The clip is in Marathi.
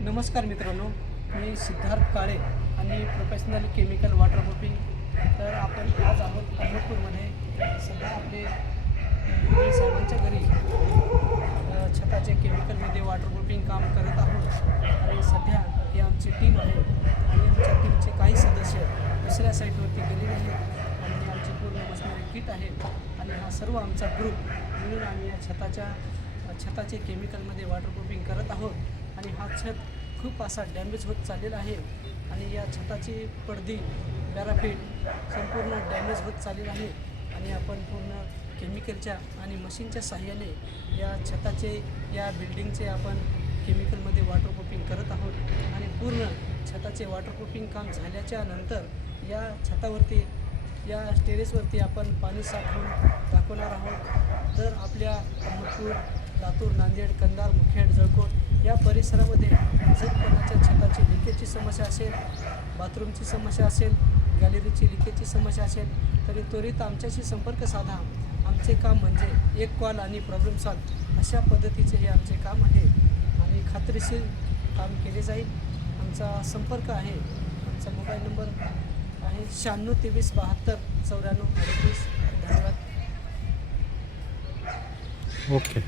नमस्कार मित्रांनो, मी सिद्धार्थ काळे आणि प्रोफेशनल केमिकल वॉटरप्रूफिंग. तर आपण आज आहोत अहमदपूरमध्ये. सध्या आपले मुली साहेबांच्या घरी छताचे केमिकलमध्ये वॉटरप्रूफिंग काम करत आहोत. आणि सध्या ही आमची टीम आहे आणि आमच्या टीमचे काही सदस्य दुसऱ्या साईटवरती गेलेले आहेत आणि आमची पूर्ण मशिनरी किट आहे आणि हा सर्व आमचा ग्रुप मिळून आम्ही या छताचे केमिकलमध्ये वॉटरप्रूफिंग करत आहोत. आणि हा छत खूप असा डॅमेज होत चाललेला आहे आणि या छताची पडदी पॅराफिट संपूर्ण डॅमेज होत चाललेला आहे. आणि आपण पूर्ण केमिकलच्या आणि मशीनच्या साहाय्याने या बिल्डिंगचे आपण केमिकलमध्ये वॉटरप्रूफिंग करत आहोत. आणि पूर्ण छताचे वॉटरप्रूफिंग काम झाल्याच्या नंतर या छतावरती या टेरेसवरती आपण पाणी साठवून दाखवणार आहोत. तर आपल्या अहमदपूर, लातूर, नांदेड, कंधार, मुखेड, जळकोट या परिसरामध्ये जर कोणाच्या छताची लिकेजची समस्या असेल, बाथरूमची समस्या असेल, गॅलरीची लिकेजची समस्या असेल तरी त्वरित आमच्याशी संपर्क साधा. आमचे काम म्हणजे एक कॉल आणि प्रॉब्लेम सॉल्व अशा पद्धतीचे हे आमचे काम आहे आणि खात्रीशीर काम केले जाईल. आमचा संपर्क आहे, आमचा मोबाईल नंबर आहे 96 23 72 94 38. धन्यवाद. ओके.